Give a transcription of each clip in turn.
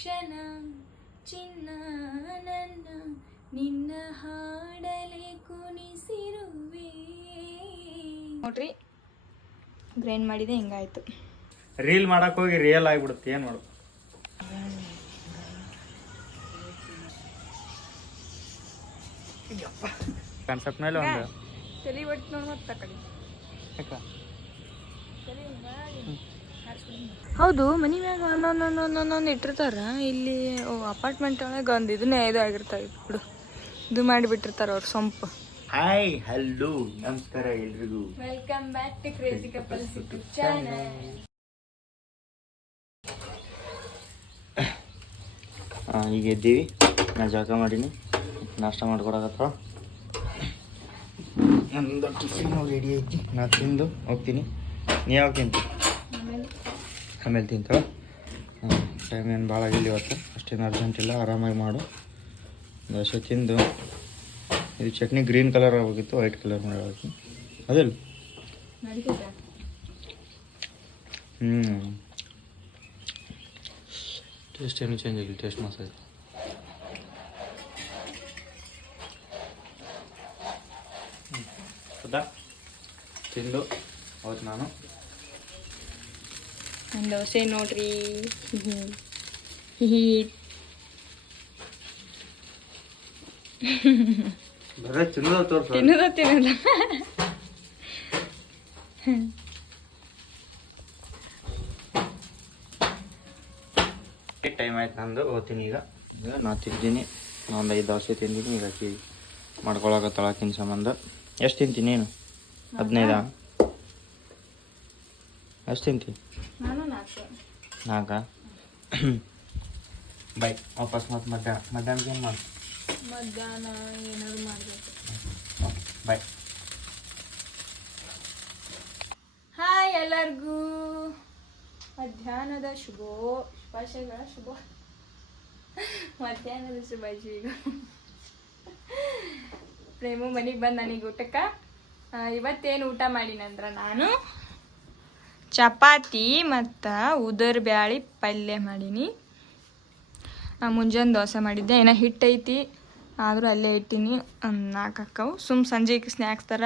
ಕ್ಷಣ ಚಿನ್ನ ನನ್ನ ನಿನ್ನ ಹಾಡಲೆ ಕುಣಿಸಿರುವೆ. ನೋಡ್ರಿ ಗ್ರೈಂಡ್ ಮಾಡಿದೆ, ಹಿಂಗಾಯ್ತು. ರೀಲ್ ಮಾಡಕ್ ಹೋಗಿ ರಿಯಲ್ ಆಗಿಬಿಡುತ್ತೆ. ಏನ್ ಮಾಡು, ಕಾನ್ಸೆಪ್ಟ್ ಮೇಲೆ ಒಂದು ತಲೆ ಒಟ್ಟು ನೋಡ್ತಾ ಕಡೆ. ಹೌದು, ಮನಿ ಮ್ಯಾಗ ಒಂದೊಂದೊಂದೊಂದೊಂದು ಇಟ್ಟಿರ್ತಾರ. ಇಲ್ಲಿ ಅಪಾರ್ಟ್ಮೆಂಟ್ ಒಳಗೆ ಒಂದು ಇದನ್ನೇ ಇದು ಆಗಿರ್ತಾವೆ ಬಿಡು, ಇದು ಮಾಡಿಬಿಟ್ಟಿರ್ತಾರ ಅವ್ರು ಸೊಂಪು. ಹಾಯ್ ಹಲೋ ನಮಸ್ಕಾರ ಎಲ್ರಿಗೂ, welcome back to crazy couples YouTube channel. ಈಗ ಎದ್ದೀವಿ, ನಾ ಜಳಕ ಮಾಡೀನಿ, ನಾಷ್ಟ ಮಾಡ್ಕೊಡಕತ್ತ. ನಂದು ಟಿಫಿನ್ ರೆಡಿ ಐತಿ, ನಾ ತಿಂದು ಹೋಗ್ತೀನಿ. ನೀ ಯಾವಾಗ ತಿಂತಿ? ಆಮೇಲೆ ತಿಂತಾವ. ಟೈಮ್ ಏನು ಭಾಳ ಆಗಿಲ್ಲ ಇವತ್ತು, ಅಷ್ಟೇನು ಅರ್ಜೆಂಟ್ ಇಲ್ಲ, ಆರಾಮಾಗಿ ಮಾಡು. ದೋಸೆ ತಿಂದು, ಇದು ಚಟ್ನಿ ಗ್ರೀನ್ ಕಲರ್ ಆಗೋಗಿತ್ತು, ವೈಟ್ ಕಲರ್ ಮಾಡೋದು ಅದಲ್ಲ. ಟೇಸ್ಟ್ ಏನು ಚೇಂಜ್ ಆಗಿಲ್ಲ, ಟೇಸ್ಟ್ ಮಸ್ತ್ ಆಯ್ತು. ಹೌದಾ, ತಿಂದು ಅವತ್ತು ನಾನು ನನ್ನ ದೋಸೆ ನೋಡ್ರಿ. ಬರೀ ತಿನ್ನೋದ ತೋರ್ಸ, ತಿನ್ನೋದ ಟೈಮ್ ಆಯ್ತು ನಂದು, ಓದ್ತೀನಿ. ಈಗ ನಾ ತಿಂತೀನಿ, ಒಂದು 5 ದೋಸೆ ತಿಂತೀನಿ. ಈಗ ಅಕ್ಕಿ ಮಾಡ್ಕೊಳಕತ್ತಳ ಆಕಿನ ಸಂಬಂಧ. ಎಷ್ಟು ತಿಂತೀನಿ ನೀನು? 15? ಎಷ್ಟು ತಿಂತೀನಿ? 4. ಬಾಯ್. ವಾಪಸ್ ಮತ್ತೆ ಮಧ್ಯಾಹ್ನಕ್ಕೆ ಏನು ಮಾಡಿ? ಮಧ್ಯಾಹ್ನ ಏನಾದ್ರು ಮಾಡಬೇಕು. ಬಾಯ್. ಹಾಯ್ ಎಲ್ಲರಿಗೂ, ಮಧ್ಯಾಹ್ನದ ಶುಭಾಶಯಗಳ ಮಧ್ಯಾಹ್ನದ ಶುಭಾಶಯಗಳು. ಪ್ರೇಮು ಮನೆಗೆ ಬಂದು ನನಗೆ ಊಟಕ್ಕೆ ಇವತ್ತೇನು ಊಟ ಮಾಡಿನಂದ್ರೆ, ನಾನು ಚಪಾತಿ ಮತ್ತು ಉದರ್ ಬ್ಯಾಳಿ ಪಲ್ಯ ಮಾಡೀನಿ. ಮುಂಜಾನೆ ದೋಸೆ ಮಾಡಿದ್ದೆ, ಏನೋ ಹಿಟ್ಟೈತಿ, ಆದರೂ ಅಲ್ಲೇ ಇಟ್ಟೀನಿ. 4 ಅಕ್ಕವು ಸುಮ್ಮ ಸಂಜೆಗೆ ಸ್ನ್ಯಾಕ್ಸ್ ಥರ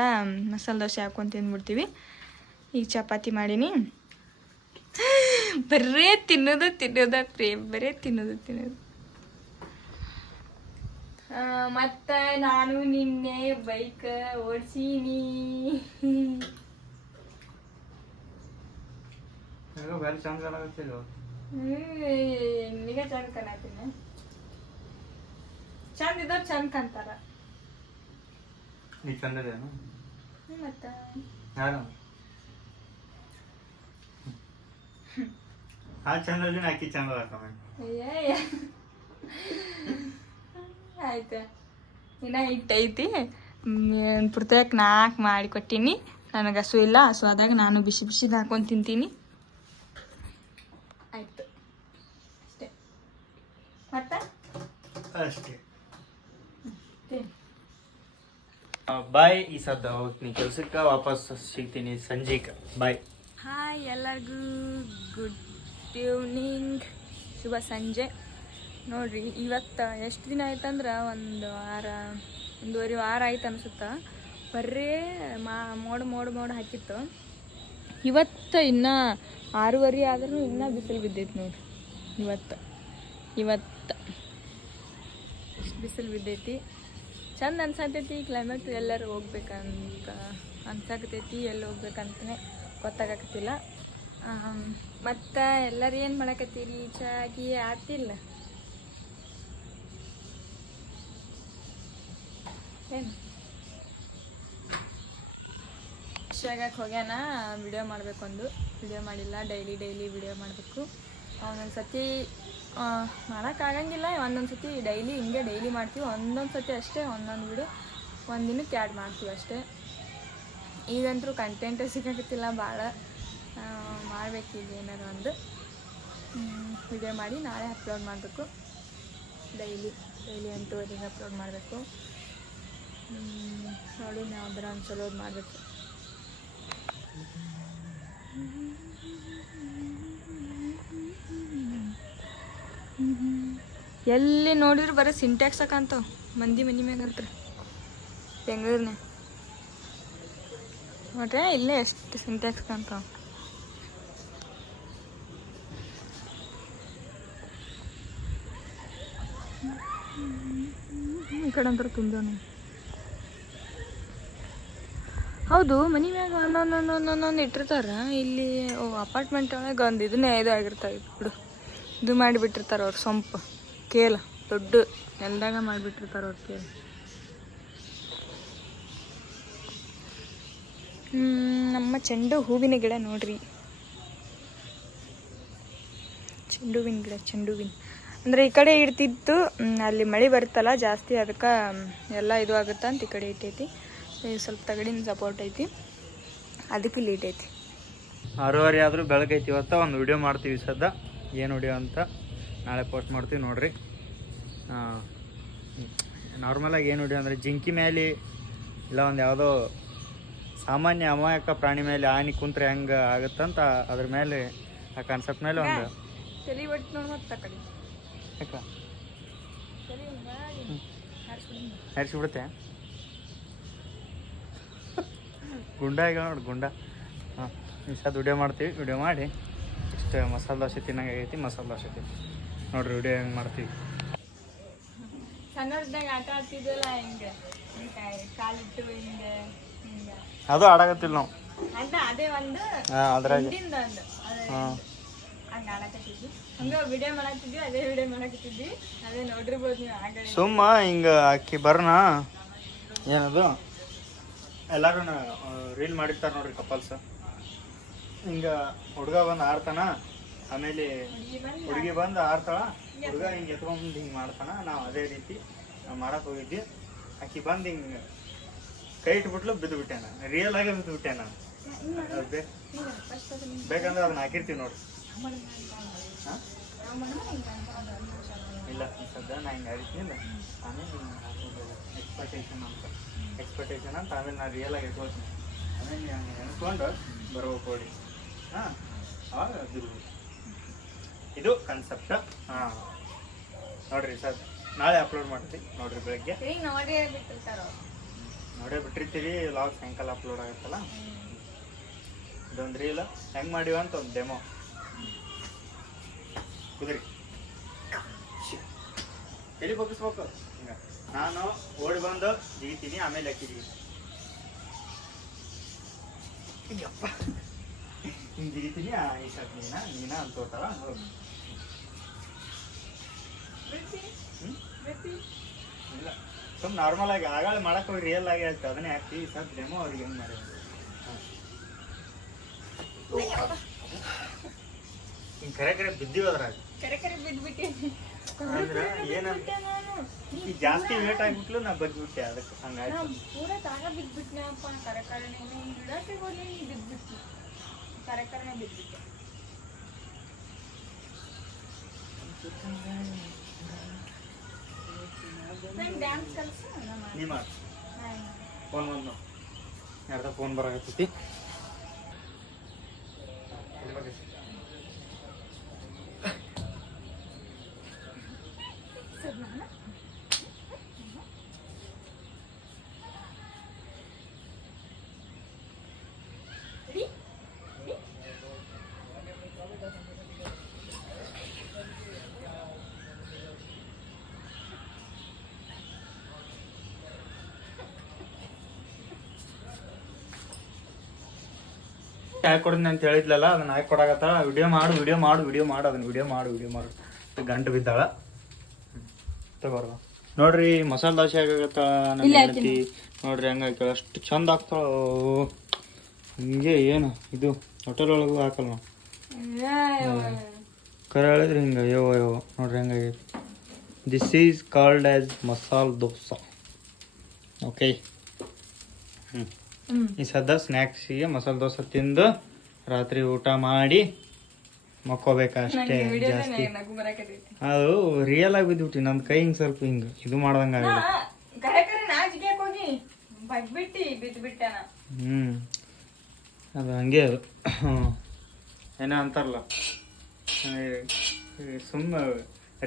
ಮಸಾಲೆ ದೋಸೆ ಹಾಕ್ಕೊಂಡು ತಿಂದ್ಬಿಡ್ತೀವಿ. ಈಗ ಚಪಾತಿ ಮಾಡೀನಿ. ಬರೇ ತಿನ್ನೋದು ಪ್ರೇಮ್, ಬರೇ ತಿನ್ನೋದು. ಮತ್ತು ನಾನು ನಿನ್ನೆ ಬೈಕ್ ಓಡಿಸೀನಿ. ನಿನಗೆ ಚಂದ ಕಾಣತೀನಿ, ಚಂದ ಇದ್ದವ್ರು ಚಂದ ಕಾಣ್ತಾರ. ನೀ ಚಂದದೇನು ಮತ್ತು ಚಂದ ಅಕ್ಕಿ ಚಂದ ಆಯ್ತು. ಇನ್ನ ಹಿಟ್ಟೈತಿ, ಪುರ್ತಕ್ಕೆ 4 ಮಾಡಿ ಕೊಟ್ಟೀನಿ. ನನಗೆ ಹಸು ಇಲ್ಲ, ಹಸು ಆದಾಗ ನಾನು ಬಿಸಿ ಬಿಸಿದು ಹಾಕೊಂಡು ತಿಂತೀನಿ. ಆಯ್ತು, ಅಷ್ಟೇ. ಮತ್ತೆ ಅಷ್ಟೇ. ಬಾಯ್. ಈ ಸದ್ದ ಹೋಗ್ತೀನಿ ಕೆಲ್ಸಕ್ಕೆ, ವಾಪಸ್ ಸಿಗ್ತೀನಿ ಸಂಜೆಗೆ. ಬಾಯ್. ಹಾಯ್ ಎಲ್ಲರಿಗೂ, ಗುಡ್ ಈವ್ನಿಂಗ್, ಶುಭ ಸಂಜೆ. ನೋಡ್ರಿ, ಇವತ್ತು ಎಷ್ಟು ದಿನ ಆಯ್ತಂದ್ರೆ ಒಂದೂವರೆ ವಾರ ಆಯ್ತು ಅನ್ಸುತ್ತಾ. ಬರೇ ಮೋಡ ಹಾಕಿತ್ತು. ಇವತ್ತು ಇನ್ನೂ 6:30 ಆದ್ರೂ ಇನ್ನೂ ಬಿಸಿಲು ಬಿದ್ದೈತಿ ನೋಡ್ರಿ. ಇವತ್ತು ಬಿಸಿಲು ಬಿದ್ದೈತಿ. ಚಂದ ಅನ್ಸತೈತಿ ಕ್ಲೈಮೇಟ್. ಎಲ್ಲರೂ ಹೋಗ್ಬೇಕಂತ ಅನ್ಸಾಕತೈತಿ, ಎಲ್ಲಿ ಹೋಗ್ಬೇಕಂತಲೇ ಗೊತ್ತಾಗತ್ತಿಲ್ಲ. ಮತ್ತು ಎಲ್ಲರೂ ಏನು ಮಾಡಕತ್ತೀರಿ? ಚಾಗಿ ಆತಿಲ್ಲ ಏನು? ಶಾಗಕ್ಕೆ ಹೋಗ್ಯಾನ, ವಿಡಿಯೋ ಮಾಡಬೇಕು. ವಿಡಿಯೋ ಮಾಡಿಲ್ಲ, ಡೈಲಿ ವಿಡಿಯೋ ಮಾಡಬೇಕು. ಒಂದೊಂದು ಸತಿ ಮಾಡೋಕ್ಕಾಗಂಗಿಲ್ಲ, ಒಂದೊಂದು ಸತಿ ಡೈಲಿ ಮಾಡ್ತೀವಿ. ಒಂದೊಂದು ಸತಿ ಅಷ್ಟೇ ಒಂದೊಂದು ವಿಡಿಯೋ ಒಂದು ದಿನಕ್ಕೆ ಆ್ಯಡ್ ಮಾಡ್ತೀವಿ ಅಷ್ಟೇ. ಈಗಂತೂ ಕಂಟೆಂಟೇ ಸಿಗಕತ್ತಿಲ್ಲ ಭಾಳ. ಮಾಡಬೇಕೀಗ ಏನಾರು ಒಂದು ವಿಡಿಯೋ ಮಾಡಿ ನಾಳೆ ಅಪ್ಲೋಡ್ ಮಾಡಬೇಕು. ಡೈಲಿ 8:30ಗೆ ಅಪ್ಲೋಡ್ ಮಾಡಬೇಕು. ನೋಡಿ, ನಾವು ಅದರ ಒಂದು ಚಲೋದು ಮಾಡಬೇಕು. ಎಲ್ಲಿ ನೋಡಿದ್ರು ಬರೀ ಸಿಂಟ್ಯಾಕ್ಸ್ ಕಾಣ್ತಾವ ಮಂದಿ ಮನಿ ಮ್ಯಾಗ ಅಂತಾರೆ ಬೆಂಗಳೂರಿನಾಗ. ನೋಡ್ರೆ ಇಲ್ಲೇ ಎಷ್ಟು ಸಿಂಟ್ಯಾಕ್ಸ್ ಕಾಣ್ತಾವ. ಈ ಕಡೆ ಅಂತಾರೆ ತುಂಬೋನು. ಹೌದು, ಮನಿ ಮ್ಯಾಗ ಒಂದೊಂದೊಂದೊಂದೊಂದು ಇಟ್ಟಿರ್ತಾರ. ಇಲ್ಲಿ ಅಪಾರ್ಟ್ಮೆಂಟ್ ಒಳಗೆ ಒಂದು ಇದನ್ನೇ ಇದು ಆಗಿರ್ತಾವೆ ಬಿಡು. ಇದು ಮಾಡಿಬಿಟ್ಟಿರ್ತಾರೆ ಅವ್ರು, ಸೊಂಪು ಕೇಲ ದೊಡ್ಡ ನೆಲದಾಗ ಮಾಡಿಬಿಟ್ಟಿರ್ತಾರೆ ಅವ್ರು ಕೇಲ. ನಮ್ಮ ಚೆಂಡು ಹೂವಿನ ಗಿಡ ನೋಡ್ರಿ. ಚೆಂಡು ಹೂವಿನ ಗಿಡ, ಚೆಂಡು ಹೂವಿನ ಅಂದರೆ ಈ ಕಡೆ ಇಡ್ತಿತ್ತು. ಅಲ್ಲಿ ಮಳೆ ಬರುತ್ತಲ್ಲ ಜಾಸ್ತಿ, ಅದಕ್ಕೆ ಎಲ್ಲ ಇದು ಆಗುತ್ತೆ ಅಂತ ಈ ಕಡೆ ಇಟ್ಟೈತಿ. ಸ್ವಲ್ಪ ತಗಡಿನ ಸಪೋರ್ಟ್ ಐತಿ, ಅದಕ್ಕೆ ಇಲ್ಲಿ ಇಟ್ಟೈತಿ. 6:30 ಆದರೂ ಬೆಳಗೈತಿ. ಇವತ್ತು ಒಂದು ವಿಡಿಯೋ ಮಾಡ್ತೀವಿ ಸದ್ದ. ಏನು ವಿಡಿಯೋ ಅಂತ ನಾಳೆ ಪೋಸ್ಟ್ ಮಾಡ್ತೀವಿ ನೋಡ್ರಿ. ನಾರ್ಮಲಾಗಿ ಏನು ವಿಡಿಯೋ ಅಂದರೆ ಜಿಂಕಿ ಮೇಲೆ ಇಲ್ಲ ಒಂದು ಯಾವುದೋ ಸಾಮಾನ್ಯ ಅಮಾಯಕ ಪ್ರಾಣಿ ಮೇಲೆ ಆನೆ ಕುಂತ್ರೆ ಹೆಂಗೆ ಆಗುತ್ತಂತ ಅದ್ರ ಮೇಲೆ ಆ ಕಾನ್ಸೆಪ್ಟ್ ಮೇಲೆ ಒಂದು ತಲೆ ಒಟ್ಟು ನೋಡಿ ಮತ್ತೆ ಕಡೆ ಯಾಕೆ ಹರಿಸಿಬಿಡುತ್ತೆ. ಗುಂಡ ಈಗ ನೋಡಿ ಗುಂಡ. ಹಾಂ, ಈ ಸದ್ ವಿಡಿಯೋ ಮಾಡ್ತೀವಿ. ವಿಡಿಯೋ ಮಾಡಿ ಇಷ್ಟು ಮಸಾಲೆ ದೋಸೆ ತಿನ್ನಂಗೆ ಆಗೈತಿ. ಮಸಾಲೆ ದೋಸೆ ತಿನ್ನಿ ನೋಡ್ರಿ ವಿಡಿಯೋ ಹೆಂಗೆ ಮಾಡ್ತೀವಿ. ಸಣ್ಣದಾಗ ಆಟ ಆಡ್ತಿದ್ವಲ್ಲ ಹಿಂಗೆ ಕಾಲಿಟ್ಟು ಹಿಂಗೆ ಹಿಂಗೆ ಅದು ಆಡಾಗತ್ತಿಲ್ಲ ನಾವು ಅಂತ. ಅದೇ ಒಂದು ಅದ್ರಾಗ ಹಾಂ ಹಂಗೆ ಆಡಕತ್ತಿದ್ವಿ. ಹಂಗೆ ವಿಡಿಯೋ ಮಾಡಾಕ್ತಿದ್ವಿ, ಅದೇ ವಿಡಿಯೋ ಮಾಡಾಕತ್ತಿದ್ವಿ. ಅದೇ ನೋಡಿರ್ಬೋದು ನೀವು ಆಗಲೇ. ಸುಮ್ಮ ಹಿಂಗೆ ಅಕ್ಕಿ ಬರ್ನ ಏನದು ಎಲ್ಲರೂ ರೀಲ್ ಮಾಡಿರ್ತಾರೆ ನೋಡ್ರಿ ಕಪಲ್ಸ್. ಹಿಂಗೆ ಹುಡುಗ ಬಂದು ಆಡ್ತಾನ, ಆಮೇಲೆ ಹುಡುಗಿ ಬಂದು ಆಡ್ತಾಳ, ಹುಡುಗ ಹಿಂಗೆ ಎತ್ಕೊಂಡ್ ಹಿಂಗೆ ಮಾಡ್ತಾನ. ನಾವು ಅದೇ ರೀತಿ ನಾವು ಮಾಡಕ್ಕೆ ಹೋಗಿದ್ವಿ. ಆಕಿ ಬಂದು ಹಿಂಗೆ ಕೈ ಇಟ್ಬಿಟ್ಲು, ಬಿದ್ದು ಬಿಟ್ಟೆ ನಾನು. ರಿಯಲ್ ಆಗೇ ಬಿದ್ದು ಬಿಟ್ಟೆ ನಾನು. ಬೇಕಂದ್ರೆ ಅದನ್ನ ಹಾಕಿರ್ತೀವಿ ನೋಡ್ರಿ. ಹಾಂ ಇಲ್ಲ ಸದ್ಯ ನಾ ಹಿಂಗೆ ಆಡಿದ್ನಿಲ್ಲ. ಆಮೇಲೆ ಎಕ್ಸ್ಪೆಕ್ಟೇಷನ್ ಅಂತ ಆಮೇಲೆ ನಾನು ರಿಯಲ್ ಆಗಿ ಇಟ್ಕೊಳ್ತೀನಿ. ಆಮೇಲೆ ಹಂಗೆ ನೆನ್ಸ್ಕೊಂಡು ಬರ್ಬೇಕು ಓಡಿ. ಹಾಂ, ಅವಾಗ ಇದು ಕನ್ಸೆಪ್ಟ್. ಹಾಂ ನೋಡ್ರಿ ಸರ್, ನಾಳೆ ಅಪ್ಲೋಡ್ ಮಾಡ್ತೀವಿ ನೋಡ್ರಿ. ಬೆಳಗ್ಗೆ ನೋಡೇ ಬಿಟ್ಟಿರ್ತೀವಿ. ಲಾಗ್ ಸಾಯಂಕಾಲ ಅಪ್ಲೋಡ್ ಆಗುತ್ತಲ್ಲ. ಇದೊಂದು ರೀಲ್ ಹೆಂಗೆ ಮಾಡಿವ ಅಂತ ಒಂದು ಡೆಮೋ. ಕುದುರಿ ಎಲ್ಲಿ ಬಗ್ಗಿಸ್ಬೇಕು ಹಿಂಗೆ. ನಾನು ಓಡಿ ಬಂದು ಜಿಗಿತೀನಿ, ಆಮೇಲೆ ಅಕ್ಕಿ ಜಿಗಿತೀನಿ. ಹಿಂಗಪ್ಪ ಹಿಂಗೆ ಜಿಗಿತೀನಿ. ಈ ಸತ್ ನೀನ ಅಂತ ತೋತಾಳ. ಇಲ್ಲ, ಸುಮ್ಮನೆ ನಾರ್ಮಲ್ ಆಗಿ ಆಗಾಳೆ ಮಾಡಕ್ಕೆ ಹೋಗಿ ರಿಯಲ್ ಆಗಿ ಆಗ್ತದೆ, ಅದನ್ನೇ ಹಾಕ್ತೀವಿ. ಈ ಸತ್ ಡೆಮೋ ಅವ್ರಿಗೆ ಹೆಂಗೆ ಮಾಡಿ ಹಿಂಗೆ ಕರೆ ಕರೆ ಬಿದ್ದೀವಿ ಅದ್ರಾಗ. ಅಂದ್ರೆ ಏನಂತ ಈಗ ಜಾಸ್ತಿ ವೇಟ್ ಆಗಿಬಿಟ್ಲು, ನಾ ಬಗ್ಬಿಟ್ಟೆ. ಅದಕ್ಕೆ ಹಂಗಾಯ್ತು. ಪೂರ ತಾಗ ಬಿದ್ಬಿಟ್ನಪ್ಪ. ಕರೆಕರನೆ ಗಿಡಕ್ಕೆ ಹೋಗಿ ಬಿದ್ಬಿಟ್ಟು ಕರೆಕರನೆ ಬಿದ್ಬಿಟ್ಟೆ. ಡ್ಯಾನ್ಸ್ ಕಲಿಸು ನೀ ಮಾಡಿ. ಫೋನ್ ಬಂದು ಯಾರ್ದ ಫೋನ್ ಬರಾಕತ್ತೈತಿ. ಹಾಕಿ ಕೊಡ್ತೀನಿ ಅಂತ ಹೇಳಿದ್ಲಲ್ಲ, ಅದನ್ನ ಹಾಕಿ ಕೊಡಾಕತ್ತಾಳ. ವಿಡಿಯೋ ಮಾಡು ಅದನ್ನ ವಿಡಿಯೋ ಮಾಡು ಗಂಟು ಬಿದ್ದಾಳ. ತಗೋರ ನೋಡ್ರಿ, ಮಸಾಲೆ ದೋಸೆ ಆಗಾಗತ್ತ ನಮ್ಮ ಹೆಂಡತಿ. ನೋಡ್ರಿ ಹೆಂಗ ಹಾಕಿ ಅಷ್ಟು ಚಂದ ಆಗ್ತಾಳ. ಹಿಂಗೆ ಏನು ಇದು ಹೋಟೆಲ್ ಒಳಗೂ ಹಾಕಲ್ಲ ನಾವು. ಕರೆ ಹೇಳಿದ್ರೆ ಹಿಂಗ ಯೋ ನೋಡ್ರಿ ಹೆಂಗಾಗೈತಿ. This is called as masala dosa. Okay. ಈ ಸದ್ದ ಸ್ನ್ಯಾಕ್ಸಿಗೆ ಮಸಾಲೆ ದೋಸೆ ತಿಂದು ರಾತ್ರಿ ಊಟ ಮಾಡಿ ಮಕ್ಕೋಬೇಕಷ್ಟೇ. ಜಾಸ್ತಿ ಅದು ರಿಯಲ್ ಆಗಿ ಬಿದ್ದುಬಿಟ್ಟು ನನ್ನ ಕೈ ಹಿಂಗೆ ಸ್ವಲ್ಪ ಹಿಂಗೆ ಇದು ಮಾಡ್ದಂಗೆ ಆಗಿದೆ. ಅದು ಹಂಗೆ. ಅದು ಏನೋ ಅಂತಾರಲ್ಲ, ಸುಮ್ಮ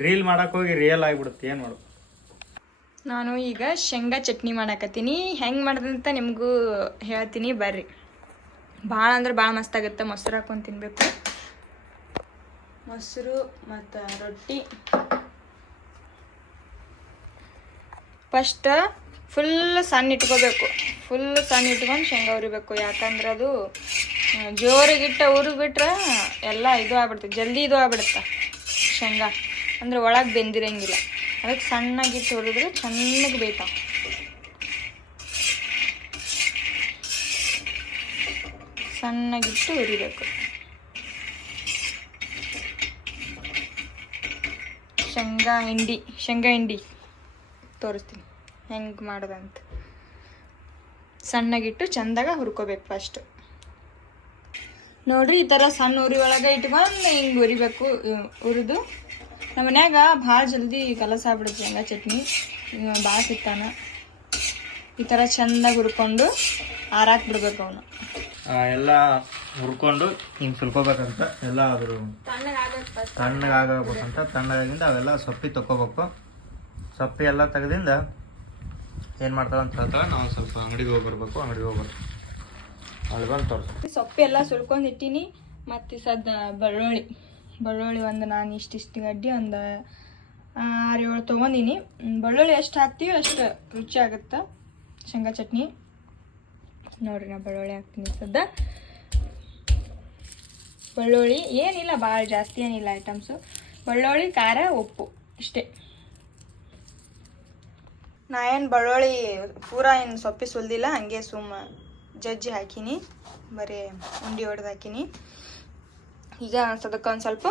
ರೀಲ್ ಮಾಡಕ್ಕೆ ಹೋಗಿ ರಿಯಲ್ ಆಗಿಬಿಡುತ್ತೆ, ಏನು ಮಾಡು. ನಾನು ಈಗ ಶೇಂಗಾ ಚಟ್ನಿ ಮಾಡಾಕತ್ತೀನಿ. ಹೆಂಗೆ ಮಾಡೋದಂತ ನಿಮಗೂ ಹೇಳ್ತೀನಿ ಬರ್ರಿ. ಭಾಳ ಅಂದ್ರೆ ಭಾಳ ಮಸ್ತಾಗುತ್ತೆ. ಮೊಸರು ಹಾಕೊಂಡು ತಿನ್ನಬೇಕು. ಮೊಸರು ಮತ್ತು ರೊಟ್ಟಿ. ಫಸ್ಟ್ ಫುಲ್ ಸಣ್ಣ ಇಟ್ಕೋಬೇಕು. ಫುಲ್ ಸಣ್ಣ ಇಟ್ಕೊಂಡು ಶೇಂಗಾ ಉರಿಬೇಕು. ಯಾಕಂದ್ರೆ ಅದು ಜೋರಿಗಿಟ್ಟ ಬಿಟ್ರೆ ಎಲ್ಲ ಇದು ಆಗ್ಬಿಡ್ತದೆ, ಜಲ್ದಿ ಇದು ಆಗ್ಬಿಡುತ್ತೆ ಶೇಂಗಾ. ಅಂದ್ರೆ ಒಳಗೆ ಬೆಂದಿರಂಗಿಲ್ಲ. ಅದಕ್ಕೆ ಸಣ್ಣಗಿಟ್ಟು ಹುರಿದ್ರೆ ಚೆನ್ನಾಗಿ ಬೇಯ್ತಾವ. ಸಣ್ಣಗಿಟ್ಟು ಹುರಿಬೇಕು. ಶೇಂಗಾ ಹಿಂಡಿ ತೋರಿಸ್ತೀನಿ ಹೆಂಗೆ ಮಾಡೋದಂತ. ಸಣ್ಣಗಿಟ್ಟು ಚಂದಾಗ ಹುರ್ಕೋಬೇಕು ಫಸ್ಟ್. ನೋಡ್ರಿ, ಈ ಥರ ಸಣ್ಣ ಉರಿ ಒಳಗೆ ಇಟ್ಕೊಂಡು ಹಿಂಗೆ ಉರಿಬೇಕು. ಹುರಿದು ನಮ್ಮ ಮನ್ಯಾಗ ಭಾಳ ಜಲ್ದಿ ಕಲಸ ಆಗ್ಬಿಡುತ್ತೆ ಶೇಂಗಾ ಚಟ್ನಿ. ಭಾಳ ಸಿಗ್ತಾನ. ಈ ಥರ ಚಂದಾಗಿ ಹುರ್ಕೊಂಡು ಆರಾಕ್ಬಿಡ್ಬೇಕು ಅವನು. ಎಲ್ಲ ಹುರ್ಕೊಂಡು ಹಿಂಗೆ ಸುಲ್ಕೋಬೇಕಂತ. ಎಲ್ಲ ಅದ್ರ ತಣ್ಣಗಾಗಬೇಕಂತ. ತಣ್ಣಗಾಗಿಂದ ಅವೆಲ್ಲ ಸೊಪ್ಪಿ ತಗೋಬೇಕು. ಸೊಪ್ಪಿ ಎಲ್ಲ ತೆಗೆದಿಂದ ಏನು ಮಾಡ್ತಾವೆ ಅಂತ ಹೇಳ್ತಾಳೆ. ನಾವು ಸ್ವಲ್ಪ ಅಂಗಡಿಗೆ ಹೋಗಿ ಬರ್ಬೇಕು. ಅಂಗಡಿಗೆ ಹೋಗ್ಬರ್ಬೇಕು. ಅಲ್ಲಿ ಬಂದು ತೋರಿಸ್ತೀವಿ. ಸೊಪ್ಪು ಎಲ್ಲ ಸುಲ್ಕೊಂಡು ಇಟ್ಟೀನಿ. ಮತ್ತು ಬೆಳ್ಳುಳ್ಳಿ ಒಂದು ನಾನು ಇಷ್ಟಿಷ್ಟು ಗಡ್ಡಿ ಒಂದು 6-7 ತೊಗೊಂಡಿನಿ. ಬೆಳ್ಳುಳ್ಳಿ ಎಷ್ಟು ಹಾಕ್ತೀವಿ ಅಷ್ಟು ರುಚಿ ಆಗುತ್ತೆ ಶೇಂಗಾ ಚಟ್ನಿ. ನೋಡಿರಿ, ನಾ ಬೆಳ್ಳುಳ್ಳಿ ಹಾಕ್ತೀನಿ. ಬೆಳ್ಳುಳ್ಳಿ ಏನಿಲ್ಲ, ಭಾಳ ಜಾಸ್ತಿ ಏನಿಲ್ಲ ಐಟಮ್ಸು. ಬೆಳ್ಳುಳ್ಳಿ, ಖಾರ, ಉಪ್ಪು ಇಷ್ಟೇ. ನಾ ಏನು ಬೆಳ್ಳುಳ್ಳಿ ಪೂರಾ ಏನು ಸೊಪ್ಪಿ ಸುಲ್ದಿಲ್ಲ, ಹಂಗೆ ಜಜ್ಜಿ ಹಾಕೀನಿ. ಬರೀ ಉಂಡೆ ಹೊಡೆದು ಹಾಕೀನಿ. ಈಗ ಅದಕ್ಕೊಂದು ಸ್ವಲ್ಪ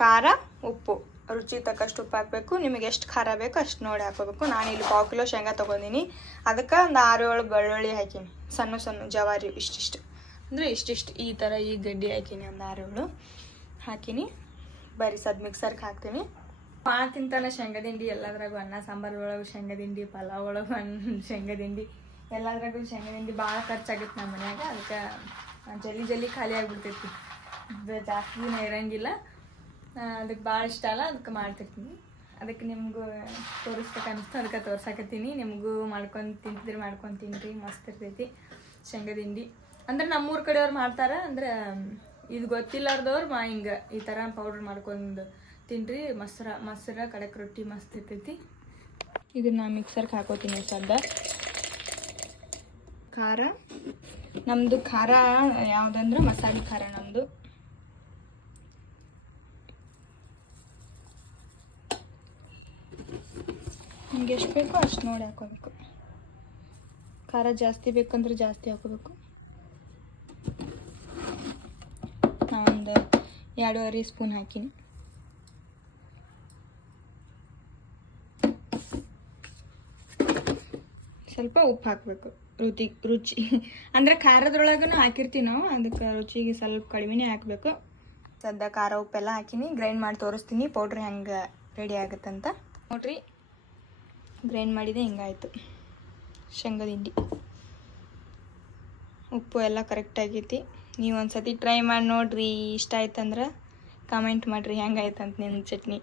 ಖಾರ, ಉಪ್ಪು, ರುಚಿ ತಕ್ಕಷ್ಟು ಉಪ್ಪು ಹಾಕಬೇಕು. ನಿಮಗೆ ಎಷ್ಟು ಖಾರ ಬೇಕು ಅಷ್ಟು ನೋಡಿ ಹಾಕೋಬೇಕು. ನಾನು ಇಲ್ಲಿ 1/4 ಕಿಲೋ ಶೇಂಗಾ ತೊಗೊಂಡಿನಿ. ಅದಕ್ಕೆ ಒಂದು 6-7 ಬೆಳ್ಳುಳ್ಳಿ ಹಾಕೀನಿ. ಸಣ್ಣ ಜವಾರಿ ಇಷ್ಟಿಷ್ಟು ಅಂದರೆ ಇಷ್ಟಿಷ್ಟು ಈ ಥರ ಈ ಗಡ್ಡಿ ಹಾಕೀನಿ. ಒಂದು 6-7 ಹಾಕೀನಿ. ಬರೀ ಮಿಕ್ಸರ್ಗೆ ಹಾಕ್ತೀನಿ. ಭಾಳ ತಿಂತಾನೆ ಶೇಂಗಾ ದಿಂಡಿ. ಎಲ್ಲದ್ರಾಗೂ ಅನ್ನ ಸಾಂಬಾರು ಒಳಗೆ ಶೇಂಗಾ ದಿಂಡಿ, ಪಲಾವ್ ಒಳಗೆ ಶೇಂಗಾ ದಿಂಡಿ, ಎಲ್ಲದ್ರಾಗೂ ಶೇಂಗಾ ದಿಂಡಿ. ಭಾಳ ಖರ್ಚಾಗುತ್ತೆ ನಮ್ಮ ಮನ್ಯಾಗ. ಅದಕ್ಕೆ ಜಲ್ದಿ ಖಾಲಿ ಆಗಿಬಿಡ್ತೈತಿ. ಜಾಸ್ತಿ ದಿನ ಇರೋಂಗಿಲ್ಲ. ಅದಕ್ಕೆ ಭಾಳ ಇಷ್ಟ ಅಲ್ಲ, ಅದಕ್ಕೆ ಮಾಡ್ತಿರ್ತೀನಿ. ಅದಕ್ಕೆ ನಿಮಗೂ ತೋರಿಸ್ಬೇಕು ಅನಿಸ್ತು, ಅದಕ್ಕೆ ತೋರ್ಸಾಕತ್ತೀನಿ. ನಿಮಗೂ ಮಾಡ್ಕೊಂಡು ತಿನ್ನಿರಿ. ಮಸ್ತ್ ಇರ್ತೈತಿ ಶೇಂಗಾ ದಿಂಡಿ. ಅಂದ್ರೆ ನಮ್ಮೂರ ಕಡೆಯವ್ರು ಮಾಡ್ತಾರೆ. ಅಂದ್ರೆ ಇದು ಗೊತ್ತಿಲ್ಲಾರ್ದವ್ರು ಹಿಂಗೆ ಈ ಥರ ಪೌಡ್ರ್ ಮಾಡ್ಕೊಂಡು ತಿನ್ನಿರಿ. ಮೊಸರ ಕಡಕ್ ರೊಟ್ಟಿ ಮಸ್ತ್ ಇರ್ತೈತಿ. ಇದನ್ನು ಮಿಕ್ಸರ್ಗೆ ಹಾಕೋತೀನಿ. ಖಾರ ನಮ್ಮದು ಖಾರ ಯಾವುದಂದ್ರೆ ಮಸಾಲೆ ಖಾರ ನಮ್ಮದು. ನಿಮ್ಗೆ ಎಷ್ಟು ಬೇಕೋ ಅಷ್ಟು ನೋಡಿ ಹಾಕೋಬೇಕು. ಖಾರ ಜಾಸ್ತಿ ಬೇಕಂದ್ರೆ ಜಾಸ್ತಿ ಹಾಕೋಬೇಕು. ನಾವೊಂದು 2.5 ಸ್ಪೂನ್ ಹಾಕೀನಿ. ಸ್ವಲ್ಪ ಉಪ್ಪು ಹಾಕಬೇಕು ರುಚಿ ಅಂದರೆ ಖಾರದ್ರೊಳಗೂ ಹಾಕಿರ್ತೀವಿ ನಾವು. ಅದಕ್ಕೆ ರುಚಿಗೆ ಸ್ವಲ್ಪ ಕಡಿಮೆನೇ ಹಾಕಬೇಕು. ಖಾರ ಉಪ್ಪೆಲ್ಲ ಹಾಕಿನಿ. ಗ್ರೈಂಡ್ ಮಾಡಿ ತೋರಿಸ್ತೀನಿ ಪೌಡ್ರ್ ಹೆಂಗೆ ರೆಡಿ ಆಗುತ್ತಂತ. ನೋಡ್ರಿ, ಗ್ರೈಂಡ್ ಮಾಡಿದೆ, ಹಿಂಗಾಯಿತು ಶೇಂಗಾ ದಿಂಡಿ. ಉಪ್ಪು ಎಲ್ಲ ಕರೆಕ್ಟ್ ಆಗೈತಿ. ನೀವು ಒಂದು ಸತಿ ಟ್ರೈ ಮಾಡಿ ನೋಡ್ರಿ. ಇಷ್ಟ ಆಯ್ತಂದ್ರೆ ಕಮೆಂಟ್ ಮಾಡಿರಿ ಹೆಂಗಾಯ್ತಂತ ನಿಮ್ಮ ಚಟ್ನಿ.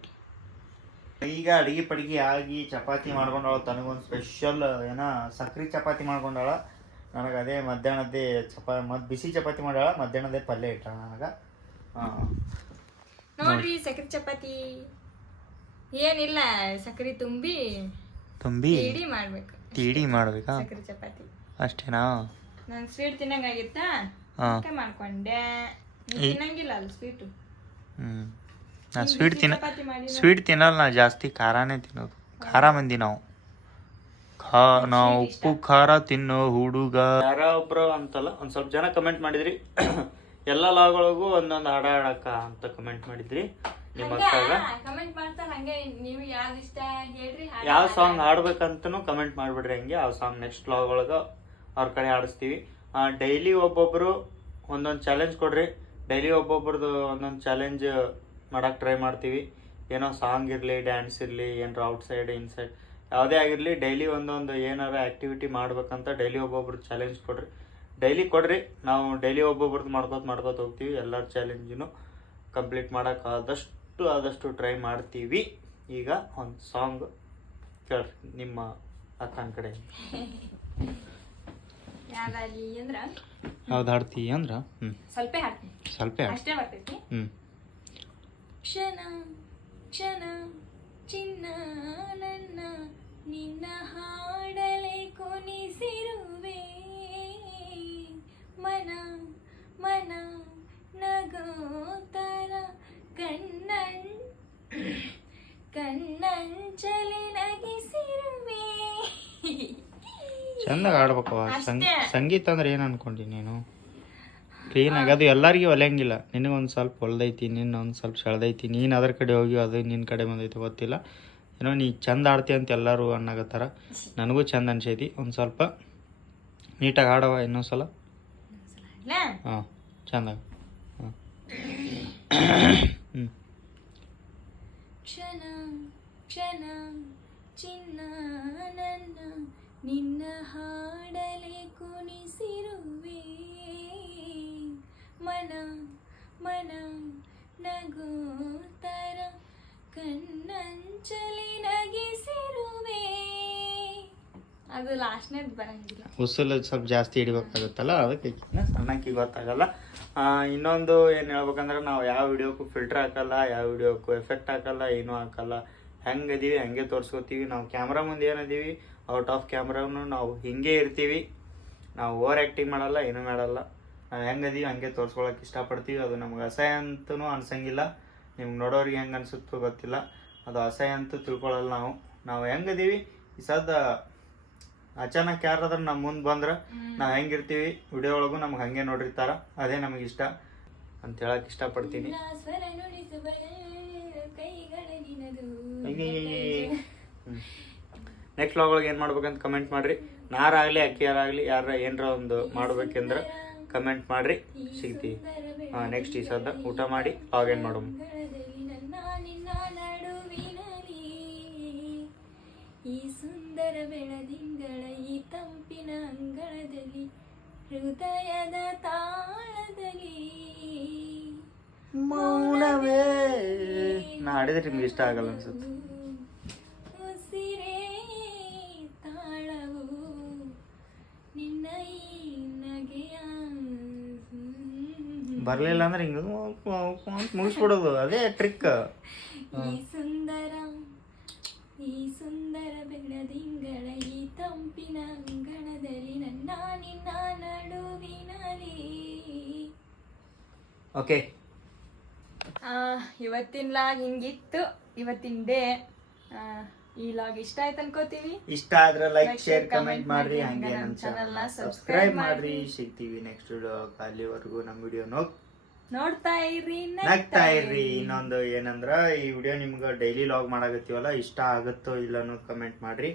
ಈಗ ಅಡಿಗೆ ಆಗಿ ಚಪಾತಿ ಮಾಡ್ಕೊಂಡಾಳ. ತನಗೊಂದು ಸ್ಪೆಷಲ್ ಸಕ್ರೆ ಚಪಾತಿ ಮಾಡ್ಕೊಂಡಾಳ. ನನಗೆ ಅದೇ ಮಧ್ಯಾಹ್ನದ್ದೇ ಬಿಸಿ ಚಪಾತಿ ಮಾಡ್ಯಾಳ. ಮಧ್ಯಾಹ್ನದೇ ಪಲ್ಯ ಇಟ್ಟಾಳ ನನಗೆ. ನೋಡ್ರಿ, ಸಕ್ರೆ ಚಪಾತಿ ಏನಿಲ್ಲ, ಸಕ್ರೆ ತುಂಬಿ ತೀಡಿ ಮಾಡ್ಬೇಕಾ? ಸಕ್ರೆ ಚಪಾತಿ ಅಷ್ಟೇನಾ? ನಾನು ಸ್ವೀಟ್ ತಿನ್ನಂಗಾಗಿತ್ತಾ, ಮಾಡ್ಕೊಂಡೆ. ತಿನ್ನಂಗಿಲ್ಲ ಅಲ್ಲ ಸ್ವೀಟು. ನಾ ಸ್ವೀಟ್ ತಿನ್ನಲ್ಲ. ನಾ ಜಾಸ್ತಿ ಖಾರಾನೇ ತಿನ್ನೋದು. ಖಾರ ಮಂದಿ ನಾವು. ಉಪ್ಪು ಖಾರ ತಿನ್ನೋ ಹುಡುಗ. ಯಾರ ಒಬ್ರು ಅಂತಲ್ಲ, ಒಂದ್ ಸ್ವಲ್ಪ ಜನ ಕಮೆಂಟ್ ಮಾಡಿದ್ರಿ. ಎಲ್ಲ ಲಾಗೊಳಗೂ ಒಂದೊಂದು ಹಾಡ ಹಾಡಕ್ಕ ಅಂತ ಕಮೆಂಟ್ ಮಾಡಿದ್ರಿ. ನಿಮ್ಮ ಅಕ್ಕಾಗ ಯಾವ ಸಾಂಗ್ ಹಾಡ್ಬೇಕಂತನೂ ಕಮೆಂಟ್ ಮಾಡ್ಬಿಡ್ರಿ. ಹಂಗೆ ಆ ಸಾಂಗ್ ನೆಕ್ಸ್ಟ್ ಲಾಗ್ ಒಳಗ ಅವ್ರ ಕಡೆ ಆಡಿಸ್ತೀವಿ. ಡೈಲಿ ಒಬ್ಬೊಬ್ರು ಒಂದೊಂದು ಚಾಲೆಂಜ್ ಕೊಡ್ರಿ. ಡೈಲಿ ಒಬ್ಬೊಬ್ರದ್ದು ಒಂದೊಂದು ಚಾಲೆಂಜ್ ಮಾಡಕ್ಕೆ ಟ್ರೈ ಮಾಡ್ತೀವಿ. ಏನೋ ಸಾಂಗ್ ಇರಲಿ, ಡ್ಯಾನ್ಸ್ ಇರಲಿ, ಏನಾರ ಔಟ್ಸೈಡ್ ಇನ್ಸೈಡ್ ಯಾವುದೇ ಆಗಿರಲಿ, ಡೈಲಿ ಒಂದೊಂದು ಏನಾರ ಆ್ಯಕ್ಟಿವಿಟಿ ಮಾಡ್ಬೇಕಂತ ಡೈಲಿ ಒಬ್ಬೊಬ್ರು ಚಾಲೆಂಜ್ ಕೊಡ್ರಿ. ನಾವು ಡೈಲಿ ಒಬ್ಬೊಬ್ರದ್ದು ಮಾಡ್ಕೋತ ಹೋಗ್ತೀವಿ. ಎಲ್ಲರ ಚಾಲೆಂಜಿನೂ ಕಂಪ್ಲೀಟ್ ಮಾಡೋಕೆ ಆದಷ್ಟು ಟ್ರೈ ಮಾಡ್ತೀವಿ. ಈಗ ಒಂದು ಸಾಂಗ್ ಕೇಳ್ರಿ ನಿಮ್ಮ ಅಕ್ಕನ ಕಡೆ. ಯಾವ್ದಾಗ್ಲಿ ಅಂದ್ರ ಯಾವ್ದು ಹಾಡ್ತಿ ಅಂದ್ರ ಸ್ವಲ್ಪ ಹಾಡ್ತೀನಿ, ಸ್ವಲ್ಪ ಅಷ್ಟೇ ಬರ್ತೈತಿ. ಕ್ಷಣ ಕ್ಷಣ ಚಿನ್ನ ನನ್ನ ನಿನ್ನ ಹಾಡಲೆ ಕೊನಿಸಿರುವೆ, ಮನ ಮನ ನಗೋತರ ಕಣ್ಣಂಚಲಿ ನಗಿಸಿರುವೆ. ಚಂದಾಗ ಆಡ್ಬೇಕವ. ಅಷ್ಟೇ. ಸಂಗೀತ ಅಂದ್ರೆ ಏನು ಅನ್ಕೊಂಡಿ ನೀನು? ಕ್ಲೀನ್ ಆಗಿ ಅದು ಎಲ್ಲರಿಗೂ ಒಲೆಯಂಗಿಲ್ಲ. ನಿನಗೊಂದು ಸ್ವಲ್ಪ ಹೊಲ್ದೈತಿ, ನಿನ್ನೊಂದು ಸ್ವಲ್ಪ ಸೆಳ್ದೈತಿ, ನೀನು ಅದ್ರ ಕಡೆ ಹೋಗಿ ಅದು ನಿನ್ನ ಕಡೆ ಬಂದೈತಿ ಗೊತ್ತಿಲ್ಲ. ಏನೋ ನೀ ಚಂದ ಆಡ್ತಿ ಅಂತ ಎಲ್ಲರೂ ಅನ್ನಕತ್ತಾರ. ನನಗೂ ಚಂದ ಅನ್ಸೈತಿ. ಒಂದು ಸ್ವಲ್ಪ ನೀಟಾಗಿ ಆಡವ ಇನ್ನೊಂದ್ಸಲ. ಹಾಂ ಚಂದಾಗ. ಹಾಂ ಕ್ಷಣ ಕ್ಷಣ ಚಿನ್ನ ನನ್ನ ನಿನ್ನ ಹಾಡಲೆ ಕುಣಿಸಿರುವೆ, ಮನ ಮನ ನಗೋತರ ಕಣ್ಣಂಚಲಿ ನಗಿಸಿರುವೆ. ಅದು ಲಾಸ್ಟ್ನೇದು ಬರಂಗಿಲ್ಲ, ಉಸುಲು ಸ್ವಲ್ಪ ಜಾಸ್ತಿ ಹಿಡಿಬೇಕಾಗುತ್ತಲ್ಲ, ಅದಕ್ಕೆ ಸಣ್ಣಕ್ಕೆ ಗೊತ್ತಾಗಲ್ಲ. ಇನ್ನೊಂದು ಏನು ಹೇಳ್ಬೇಕಂದ್ರೆ ನಾವು ಯಾವ ವಿಡಿಯೋಕ್ಕೂ ಫಿಲ್ಟರ್ ಹಾಕಲ್ಲ, ಯಾವ ವಿಡಿಯೋಕ್ಕೂ ಎಫೆಕ್ಟ್ ಹಾಕಲ್ಲ, ಏನೂ ಹಾಕಲ್ಲ. ಹೆಂಗೆ ಅದೀವಿ ಹಂಗೆ ತೋರಿಸ್ಕೋತೀವಿ. ನಾವು ಕ್ಯಾಮ್ರಾ ಮುಂದೆ ಏನದೀವಿ, ಔಟ್ ಆಫ್ ಕ್ಯಾಮ್ರಾನು ನಾವು ಹಿಂಗೆ ಇರ್ತೀವಿ. ನಾವು ಓವರ್ ಆ್ಯಕ್ಟಿಂಗ್ ಮಾಡಲ್ಲ, ಏನೂ ಮಾಡಲ್ಲ. ನಾವು ಹೆಂಗದೀವಿ ಹಂಗೆ ತೋರಿಸ್ಕೊಳಕ್ಕೆ ಇಷ್ಟಪಡ್ತೀವಿ. ಅದು ನಮ್ಗೆ ಅಸಹ್ಯ ಅಂತೂ ಅನ್ಸಂಗಿಲ್ಲ. ನಿಮ್ಗೆ ನೋಡೋರಿಗೆ ಹೆಂಗೆ ಅನ್ಸುತ್ತೋ ಗೊತ್ತಿಲ್ಲ, ಅದು ಅಸಹ್ಯ ಅಂತೂ ತಿಳ್ಕೊಳ್ಳಲ್ಲ. ನಾವು ಹೆಂಗದೀವಿ ಈ ಸದ್ದ ಅಚಾನಕ್ ಯಾರಾದ್ರೂ ನಮ್ಮ ಮುಂದೆ ಬಂದ್ರೆ ನಾವು ಹೆಂಗಿರ್ತೀವಿ ವಿಡಿಯೋ ಒಳಗೂ ನಮ್ಗೆ ಹಂಗೆ ನೋಡಿರ್ತಾರ. ಅದೇ ನಮಗೆ ಇಷ್ಟ ಅಂತ ಹೇಳಕ್ ಇಷ್ಟಪಡ್ತೀನಿ. ನೆಕ್ಸ್ಟ್ ವ್ಲಾಗ್ ಒಳಗೆ ಏನು ಮಾಡ್ಬೇಕಂತ ಕಮೆಂಟ್ ಮಾಡ್ರಿ. ನಾರಾಗಲಿ ಅಕ್ಕಿಯಾರಾಗಲಿ ಯಾರ ಏನರ ಒಂದು ಮಾಡ್ಬೇಕಂದ್ರೆ ಕಮೆಂಟ್ ಮಾಡ್ರಿ, ಸಿಗ್ತೀವಿ. ನೆಕ್ಸ್ಟ್ ಈ ಸದ್ದ ಊಟ ಮಾಡಿ ವ್ಲಾಗ್ ಏನು ಮಾಡೋಣ. ಈ ಸುಂದರ ಬೆಳದಿಂಗಳ ಈ ತಂಪಿನ ಅಂಗಳದಲ್ಲಿ ಹೃದಯದ ತಾಳದಲ್ಲಿ ಮೌನವೇ. ನಾ ಹಾಡಿದ್ರೆ ನಿಮ್ಗೆ ಇಷ್ಟ ಆಗಲ್ಲ ಅನ್ಸುತ್ತೆ. ಉಸಿರೇ ತಾಳವು ನಿನ್ನ ಈ ನಗೆಯ. ಬರ್ಲಿಲ್ಲ ಅಂದ್ರೆ ಹಿಂಗ ಮುಗಿಸ್ಬಿಡೋದು, ಅದೇ ಟ್ರಿಕ್. ಈ ಸುಂದರ ಬೆಳದಿಂಗಳ ಈ ತಂಪಿನ ಅಂಗಣದಲ್ಲಿ ನನ್ನ ನಿನ್ನ ನಡುವಿನಲ್ಲಿ. ಓಕೆ, ಇವತ್ತಿನ ಲಾಗ್ ಹಿಂಗಿತ್ತು. ಇವತ್ತಿನ ಡೇ ಈ ಲಾಗ್ ಇಷ್ಟ ಆಯ್ತು ಅನ್ಕೋತೀವಿ. ಇಷ್ಟ ಆದ್ರೆ ಲೈಕ್ ಶೇರ್ ಕಮೆಂಟ್ ಮಾಡ್ರಿ, ಹಂಗೆ ನಮ್ಮ ಚಾನಲ್ನ ಸಬ್ಸ್ಕ್ರೈಬ್ ಮಾಡ್ರಿ. ಸಿಗ್ತೀವಿ ನೆಕ್ಸ್ಟ್ ವಿಡಿಯೋ. ಅಲ್ಲಿವರೆಗೂ ನಮ್ಮ ವಿಡಿಯೋ ನೋಡ್ತಾ ಇರ್ರಿ, ನಗ್ತಾ ಇರ್ರಿ. ಇನ್ನೊಂದು ಏನಂದ್ರ ಈ ವಿಡಿಯೋ ನಿಮ್ಗೆ ಡೈಲಿ ಲಾಗ್ ಮಾಡಾಕತ್ತೀವಲ್ಲ, ಇಷ್ಟ ಆಗುತ್ತೋ ಇಲ್ಲ ಅನ್ನೋದು ಕಮೆಂಟ್ ಮಾಡ್ರಿ.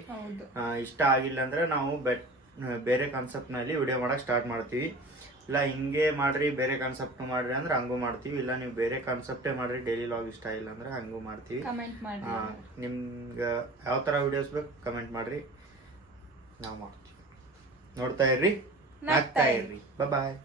ಇಷ್ಟ ಆಗಿಲ್ಲ ಅಂದ್ರೆ ನಾವು ಬೇರೆ ಕಾನ್ಸೆಪ್ಟ್ ನಲ್ಲಿ ವಿಡಿಯೋ ಮಾಡಕ್ ಸ್ಟಾರ್ಟ್ ಮಾಡ್ತೀವಿ. ಇಲ್ಲ ಹಿಂಗೆ ಮಾಡ್ರಿ ಬೇರೆ ಕಾನ್ಸೆಪ್ಟ್ ಮಾಡ್ರಿ ಅಂದ್ರೆ ಹಂಗೂ ಮಾಡ್ತೀವಿ. ಇಲ್ಲ ನೀವು ಬೇರೆ ಕಾನ್ಸೆಪ್ಟೇ ಮಾಡ್ರಿ, ಡೈಲಿ ಲಾಗ್ ಇಷ್ಟ ಇಲ್ಲ ಅಂದ್ರೆ ಹಂಗೂ ಮಾಡ್ತೀವಿ. ನಿಮ್ಗೆ ಯಾವ ತರ ವಿಡಿಯೋಸ್ ಬೇಕು ಕಮೆಂಟ್ ಮಾಡ್ರಿ, ನಾವು ಮಾಡ್ತೀವಿ. ನೋಡ್ತಾ ಇರ್ರಿ, ನಗ್ತಾ ಇರ್ರಿ. ಬಾಯ್.